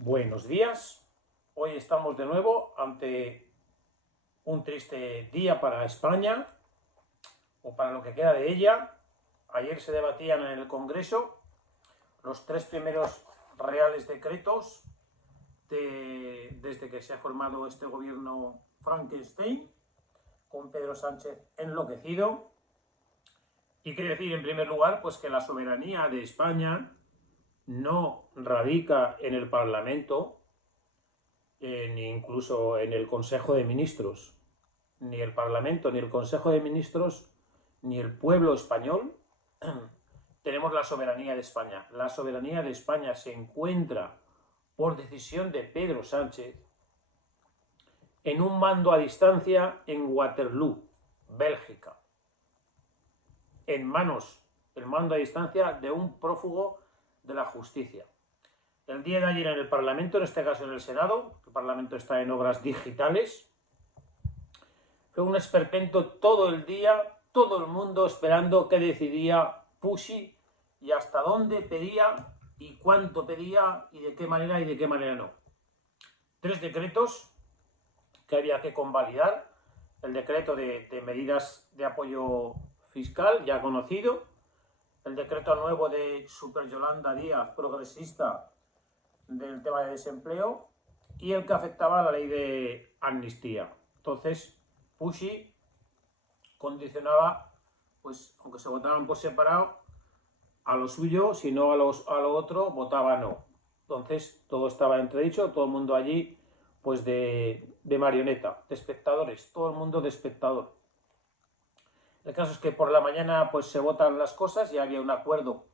Buenos días. Hoy estamos de nuevo ante un triste día para España, o para lo que queda de ella. Ayer se debatían en el Congreso los tres primeros reales decretos desde que se ha formado este gobierno Frankenstein, con Pedro Sánchez enloquecido. Y quiere decir, en primer lugar, pues que la soberanía de España no radica en el Parlamento, ni incluso en el Consejo de Ministros. Ni el Parlamento, ni el Consejo de Ministros, ni el pueblo español tenemos la soberanía de España. La soberanía de España se encuentra, por decisión de Pedro Sánchez, en un mando a distancia en Waterloo, Bélgica, en manos, el mando a distancia de un prófugo de la justicia. El día de ayer en el Parlamento, en este caso en el Senado, el Parlamento está en obras digitales, fue un esperpento todo el día, todo el mundo esperando qué decidía Puig y hasta dónde pedía y cuánto pedía y de qué manera no. Tres decretos que había que convalidar: el decreto de medidas de apoyo fiscal, ya conocido; el decreto nuevo de Super Yolanda Díaz, progresista, del tema de desempleo; y el que afectaba a la ley de amnistía. Entonces, Puig condicionaba, pues aunque se votaban por separado, a lo suyo, si no a lo otro, votaba no. Entonces todo estaba entredicho, todo el mundo allí pues de marioneta, de espectadores, todo el mundo de espectador. El caso es que por la mañana pues se votan las cosas y había un acuerdo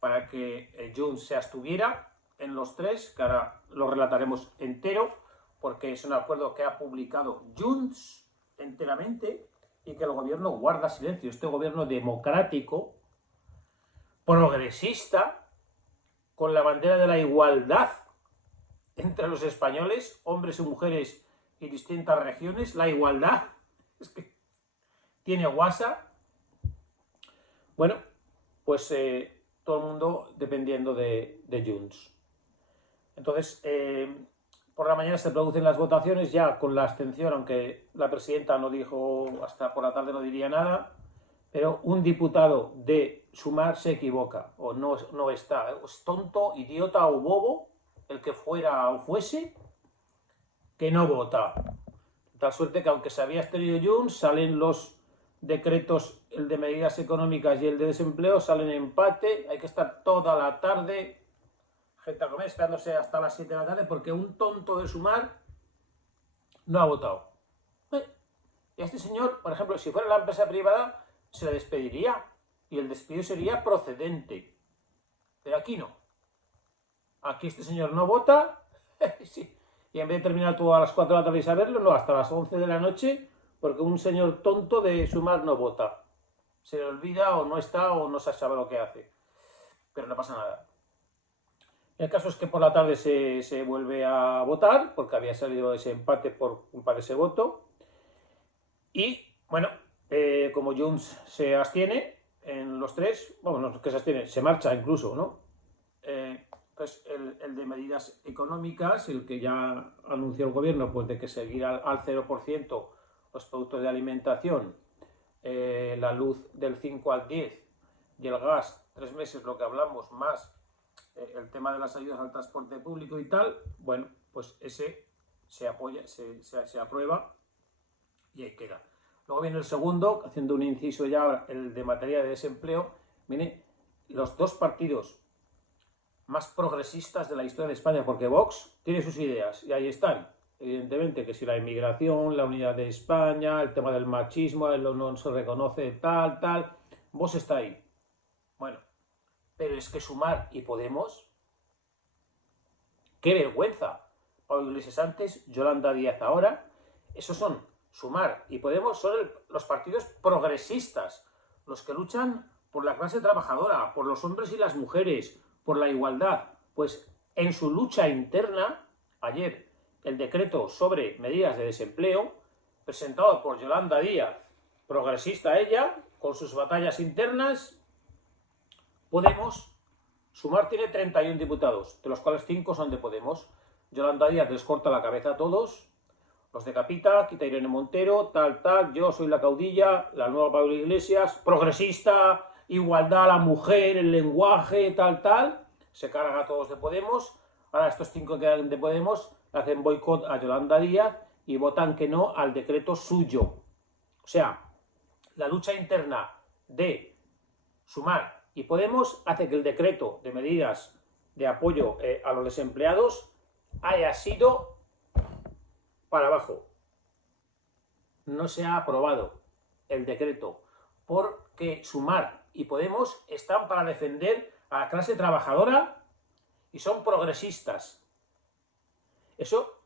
para que Junts se abstuviera en los tres, que ahora lo relataremos entero, porque es un acuerdo que ha publicado Junts enteramente y que el gobierno guarda silencio. Este gobierno democrático, progresista, con la bandera de la igualdad entre los españoles, hombres y mujeres y distintas regiones, la igualdad, es que tiene WhatsApp. Bueno, pues todo el mundo dependiendo de Junts. Entonces, por la mañana se producen las votaciones ya con la abstención, aunque la presidenta no dijo, hasta por la tarde no diría nada, pero un diputado de Sumar se equivoca, o no está, es tonto, idiota o bobo, el que fuera o fuese, que no vota. De tal suerte que aunque se había abstenido Junts, salen los decretos, el de medidas económicas y el de desempleo, salen en empate. Hay que estar toda la tarde, gente a comer, esperándose hasta las 7 de la tarde, porque un tonto de Sumar no ha votado. Y a este señor, por ejemplo, si fuera la empresa privada, se le despediría y el despido sería procedente. Pero aquí no. Aquí este señor no vota, sí, y en vez de terminar todo a las 4 de la tarde y saberlo, no, hasta las 11 de la noche, porque un señor tonto de Sumar no vota. Se le olvida o no está o no se sabe lo que hace. Pero no pasa nada. El caso es que por la tarde se vuelve a votar, porque había salido ese empate por culpa de ese voto. Y, bueno, como Junts se abstiene en los tres, bueno, no que se abstiene, se marcha incluso, ¿no? Pues el de medidas económicas, el que ya anunció el gobierno, pues de que seguirá al 0% los productos de alimentación, la luz del 5 al 10 y el gas 3 meses, lo que hablamos, más el tema de las ayudas al transporte público y tal. Bueno, pues ese se apoya, se aprueba y ahí queda. Luego viene el segundo, haciendo un inciso ya, el de materia de desempleo. Viene los dos partidos más progresistas de la historia de España, porque Vox tiene sus ideas y ahí están. Evidentemente que si la inmigración, la unidad de España, el tema del machismo, el no se reconoce tal, Vox está ahí. Bueno, pero es que Sumar y Podemos, ¡qué vergüenza! Pablo Iglesias antes, Yolanda Díaz ahora. Esos son, Sumar y Podemos son los partidos progresistas, los que luchan por la clase trabajadora, por los hombres y las mujeres, por la igualdad. Pues en su lucha interna, ayer el decreto sobre medidas de desempleo, presentado por Yolanda Díaz, progresista ella, con sus batallas internas, Podemos Sumar tiene 31 diputados, de los cuales 5 son de Podemos. Yolanda Díaz les corta la cabeza a todos, los decapita, quita a Irene Montero, tal, yo soy la caudilla, la nueva Pablo Iglesias, progresista, igualdad a la mujer, el lenguaje, tal, se carga a todos de Podemos. Ahora estos 5 que quedan de Podemos hacen boicot a Yolanda Díaz y votan que no al decreto suyo. O sea, la lucha interna de Sumar y Podemos hace que el decreto de medidas de apoyo a los desempleados haya sido para abajo. No se ha aprobado el decreto porque Sumar y Podemos están para defender a la clase trabajadora y son progresistas. Eso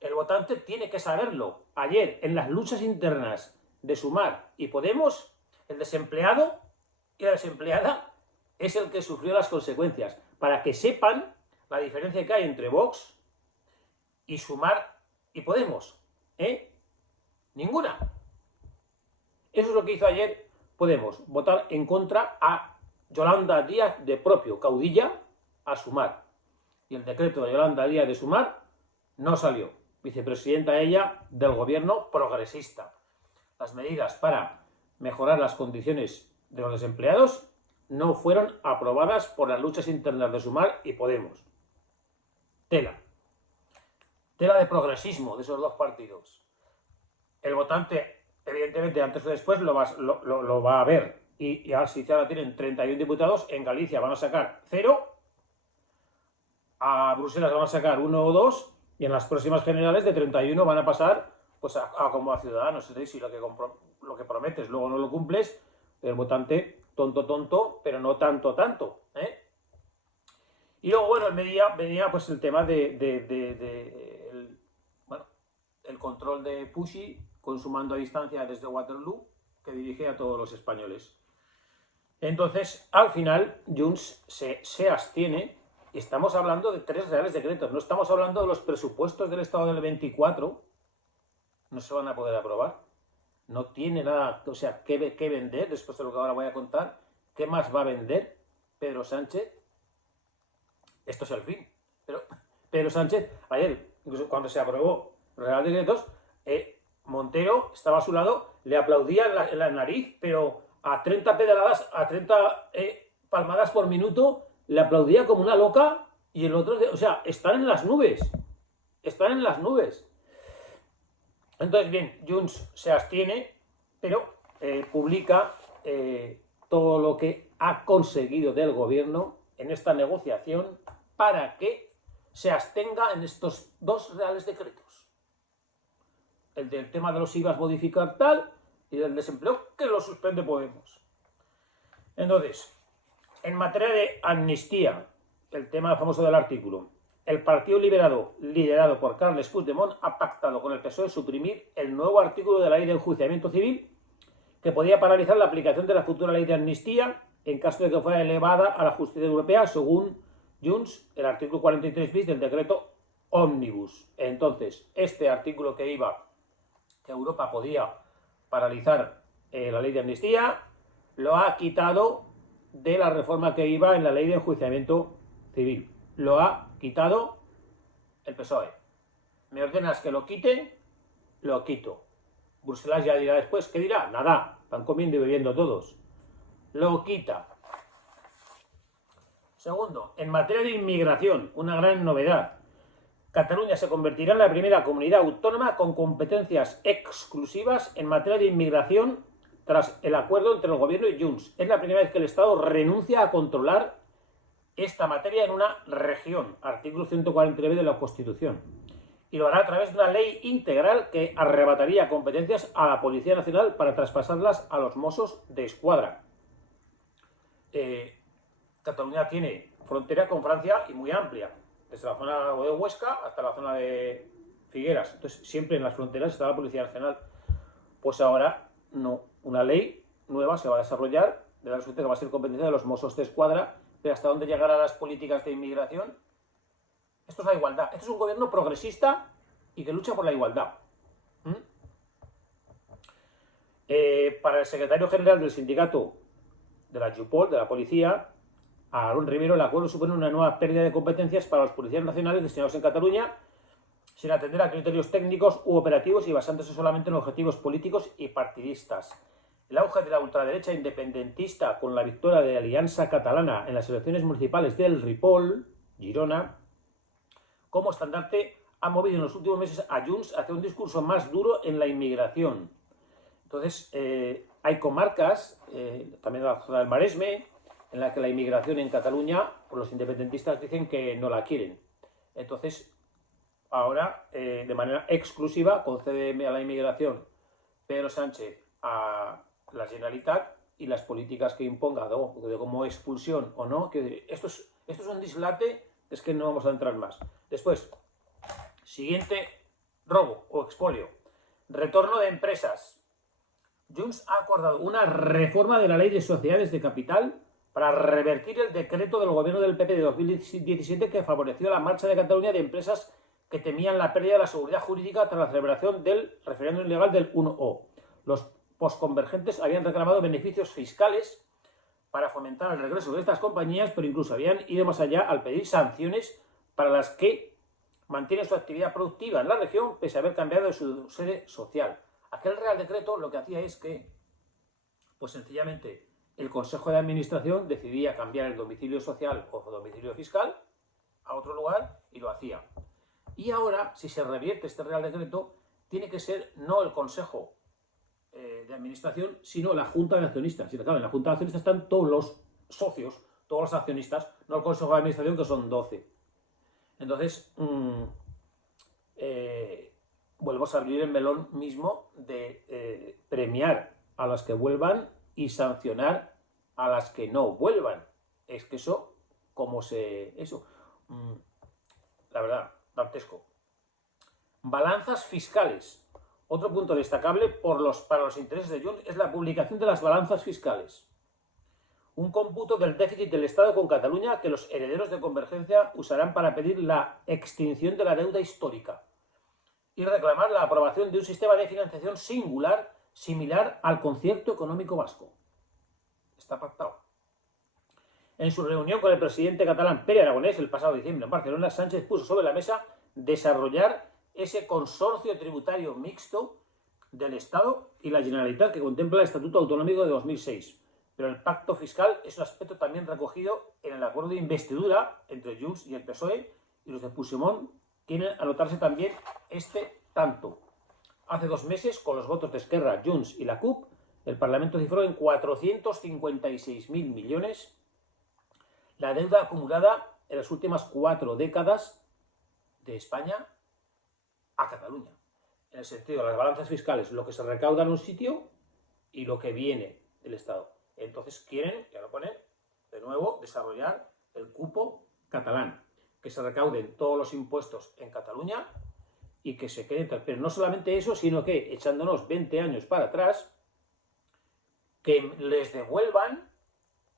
el votante tiene que saberlo. Ayer, en las luchas internas de Sumar y Podemos, el desempleado y la desempleada es el que sufrió las consecuencias. Para que sepan la diferencia que hay entre Vox y Sumar y Podemos. Ninguna. Eso es lo que hizo ayer Podemos. Votar en contra a Yolanda Díaz de propio caudilla a Sumar. Y el decreto de Yolanda Díaz de Sumar no salió. Vicepresidenta ella del gobierno progresista. Las medidas para mejorar las condiciones de los desempleados no fueron aprobadas por las luchas internas de Sumar y Podemos. Tela de progresismo de esos dos partidos. El votante, evidentemente, antes o después lo va a ver. Y ahora, si ahora tienen 31 diputados, en Galicia van a sacar 0, a Bruselas van a sacar 1 o 2, y en las próximas generales de 31 van a pasar pues a como a Ciudadanos. Es decir, si lo que prometes luego no lo cumples, el votante tonto, pero no tanto. Y luego, bueno, venía pues el tema el control de Puig con su mando a distancia desde Waterloo, que dirige a todos los españoles. Entonces, al final, Junts se abstiene. Estamos hablando de 3 reales decretos, no estamos hablando de los presupuestos del Estado del 24, no se van a poder aprobar. No tiene nada, o sea, que vender, después de lo que ahora voy a contar. ¿Qué más va a vender Pedro Sánchez? Esto es el fin. Pero Pedro Sánchez, ayer, incluso cuando se aprobó Real Decretos, Montero estaba a su lado, le aplaudía en la nariz, pero a 30 pedaladas, a 30 palmadas por minuto, le aplaudía como una loca, y el otro, o sea, están en las nubes. Están en las nubes. Entonces, bien, Junts se abstiene, pero publica todo lo que ha conseguido del gobierno en esta negociación para que se abstenga en estos 2 reales decretos. El del tema de los IVAs modificar tal, y del desempleo que lo suspende Podemos. Entonces, en materia de amnistía, el tema famoso del artículo, el Partido Liberado, liderado por Carles Puigdemont, ha pactado con el PSOE suprimir el nuevo artículo de la Ley de Enjuiciamiento Civil que podía paralizar la aplicación de la futura ley de amnistía en caso de que fuera elevada a la justicia europea, según Junts, el artículo 43 bis del decreto Omnibus. Entonces, este artículo que Europa podía paralizar la ley de amnistía, lo ha quitado de la reforma que iba en la ley de enjuiciamiento civil. Lo ha quitado el PSOE. Me ordenas que lo quite, lo quito. Bruselas ya dirá después, ¿qué dirá? Nada, están comiendo y bebiendo todos. Lo quita. Segundo, en materia de inmigración, una gran novedad. Cataluña se convertirá en la primera comunidad autónoma con competencias exclusivas en materia de inmigración tras el acuerdo entre el gobierno y Junts. Es la primera vez que el Estado renuncia a controlar esta materia en una región, artículo 149 de la Constitución. Y lo hará a través de una ley integral que arrebataría competencias a la Policía Nacional para traspasarlas a los Mossos de Escuadra. Cataluña tiene frontera con Francia y muy amplia, desde la zona de Huesca hasta la zona de Figueras. Entonces, siempre en las fronteras está la Policía Nacional. Pues ahora no, una ley nueva se va a desarrollar, de la resulta que va a ser competencia de los Mossos de Escuadra, pero hasta dónde llegarán las políticas de inmigración. Esto es la igualdad. Esto es un gobierno progresista y que lucha por la igualdad. Para el secretario general del sindicato de la Jupol, de la policía, a Aaron Rivero, el acuerdo supone una nueva pérdida de competencias para los policías nacionales destinados en Cataluña, sin atender a criterios técnicos u operativos y basándose solamente en objetivos políticos y partidistas. El auge de la ultraderecha independentista con la victoria de Alianza Catalana en las elecciones municipales del Ripoll, Girona, como estandarte ha movido en los últimos meses a Junts hacia un discurso más duro en la inmigración. Entonces, hay comarcas, también la zona del Maresme, en la que la inmigración en Cataluña, pues los independentistas dicen que no la quieren. Entonces, ahora, de manera exclusiva, concede a la inmigración Pedro Sánchez a la Generalitat y las políticas que imponga de como expulsión o no, que esto es un dislate, es que no vamos a entrar más. Después, siguiente robo o expolio. Retorno de empresas. Junts ha acordado una reforma de la ley de sociedades de capital para revertir el decreto del gobierno del PP de 2017 que favoreció la marcha de Cataluña de empresas que temían la pérdida de la seguridad jurídica tras la celebración del referéndum ilegal del 1O. Los posconvergentes habían reclamado beneficios fiscales para fomentar el regreso de estas compañías, pero incluso habían ido más allá al pedir sanciones para las que mantienen su actividad productiva en la región pese a haber cambiado de su sede social. Aquel Real Decreto lo que hacía es que, pues sencillamente, el Consejo de Administración decidía cambiar el domicilio social o domicilio fiscal a otro lugar y lo hacía. Y ahora, si se revierte este Real Decreto, tiene que ser no el Consejo de Administración, sino la Junta de Accionistas. Y claro, en la Junta de Accionistas están todos los socios, todos los accionistas, no el Consejo de Administración, que son 12. Entonces, volvemos a abrir el melón mismo de premiar a las que vuelvan y sancionar a las que no vuelvan. Es que eso, la verdad, dantesco. Balanzas fiscales. Otro punto destacable para los intereses de Junts es la publicación de las balanzas fiscales. Un cómputo del déficit del Estado con Cataluña que los herederos de Convergencia usarán para pedir la extinción de la deuda histórica y reclamar la aprobación de un sistema de financiación singular similar al concierto económico vasco. Está pactado. En su reunión con el presidente catalán Pere Aragonés el pasado diciembre en Barcelona, Sánchez puso sobre la mesa desarrollar ese consorcio tributario mixto del Estado y la Generalitat que contempla el Estatuto Autonómico de 2006. Pero el pacto fiscal es un aspecto también recogido en el acuerdo de investidura entre Junts y el PSOE, y los de Puigdemont tienen a notarse también este tanto. Hace 2 meses, con los votos de Esquerra, Junts y la CUP, el Parlamento cifró en 456.000 millones la deuda acumulada en las últimas 4 décadas de España a Cataluña. En el sentido de las balanzas fiscales, lo que se recauda en un sitio y lo que viene del Estado. Entonces quieren, ya lo ponen, de nuevo, desarrollar el cupo catalán, que se recauden todos los impuestos en Cataluña y que se queden. Pero no solamente eso, sino que, echándonos 20 años para atrás, que les devuelvan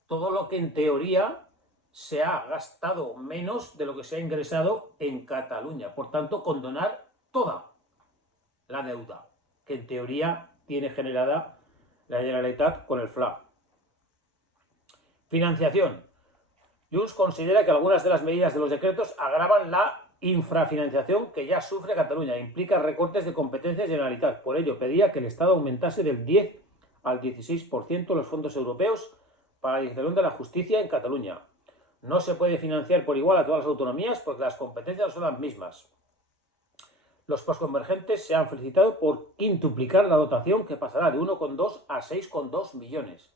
todo lo que en teoría se ha gastado menos de lo que se ha ingresado en Cataluña. Por tanto, condonar toda la deuda que en teoría tiene generada la Generalitat con el FLA. Financiación. Junts considera que algunas de las medidas de los decretos agravan la infrafinanciación que ya sufre Cataluña e implica recortes de competencias Generalitat. Por ello, pedía que el Estado aumentase del 10 al 16% los fondos europeos para la digitalización de la justicia en Cataluña. No se puede financiar por igual a todas las autonomías porque las competencias son las mismas. Los posconvergentes se han felicitado por quintuplicar la dotación, que pasará de 1,2 a 6,2 millones.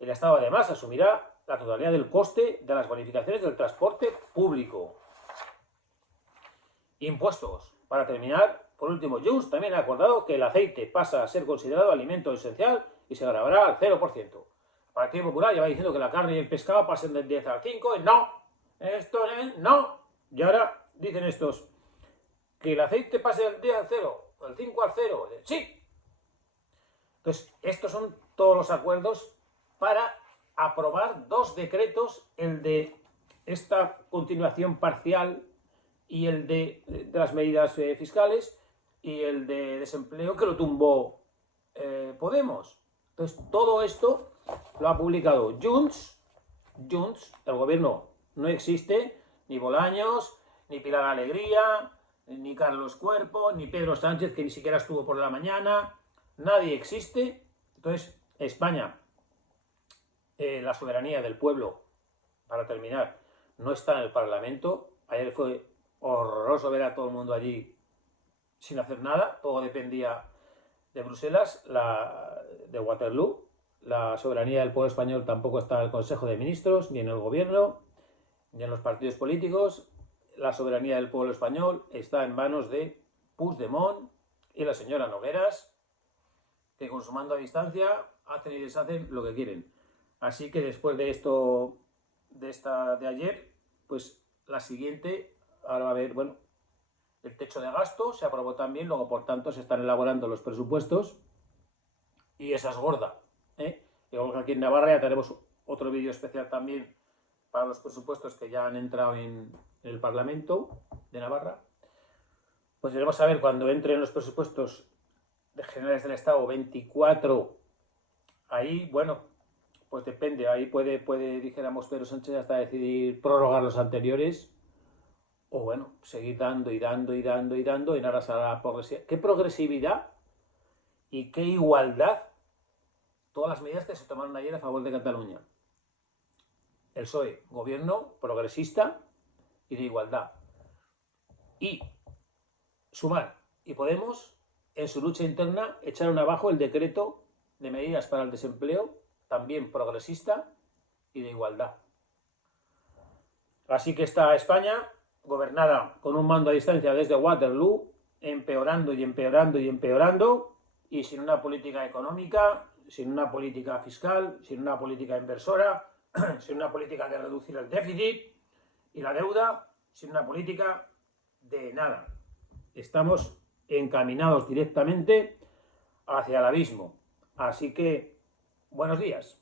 El Estado además asumirá la totalidad del coste de las bonificaciones del transporte público. Impuestos. Para terminar, por último, Junts también ha acordado que el aceite pasa a ser considerado alimento esencial y se grabará al 0%. El Partido Popular ya va diciendo que la carne y el pescado pasen del 10 al 5 y no, esto no. Y ahora dicen estos que el aceite pase del 10 al 0, del 5 al 0. ¡Sí! Entonces, estos son todos los acuerdos para aprobar 2 decretos, el de esta continuación parcial y el de las medidas fiscales y el de desempleo que lo tumbó Podemos. Entonces, todo esto lo ha publicado Junts Junts, el gobierno no existe, ni Bolaños, ni Pilar Alegría, ni Carlos Cuerpo, ni Pedro Sánchez, que ni siquiera estuvo por la mañana, nadie existe. Entonces, España, la soberanía del pueblo, para terminar, no está en el Parlamento. Ayer fue horroroso ver a todo el mundo allí sin hacer nada, todo dependía de Bruselas, de Waterloo. La soberanía del pueblo español tampoco está en el Consejo de Ministros, ni en el gobierno, ni en los partidos políticos. La soberanía del pueblo español está en manos de Puigdemont y la señora Nogueras, que con su mando a distancia hacen y deshacen lo que quieren. Así que después de esto, de ayer, pues la siguiente, ahora va a haber, bueno, el techo de gasto se aprobó también, luego por tanto se están elaborando los presupuestos y esa es gorda, ¿eh? Igual que aquí en Navarra ya tenemos otro vídeo especial también para los presupuestos que ya han entrado en el Parlamento de Navarra. Pues veremos a ver cuando entren los presupuestos de generales del Estado 24, ahí, bueno, pues depende, ahí puede dijéramos Pedro Sánchez hasta decidir prorrogar los anteriores, o bueno, seguir dando y dando y dando y dando en aras a la progresividad. ¿Qué progresividad y qué igualdad? Todas las medidas que se tomaron ayer a favor de Cataluña. El PSOE, gobierno progresista y de igualdad. Y Sumar y Podemos, en su lucha interna, echaron abajo el decreto de medidas para el desempleo, también progresista y de igualdad. Así que está España gobernada con un mando a distancia desde Waterloo, empeorando y empeorando y empeorando, y sin una política económica, sin una política fiscal, sin una política inversora, sin una política de reducir el déficit y la deuda, sin una política de nada. Estamos encaminados directamente hacia el abismo. Así que, buenos días.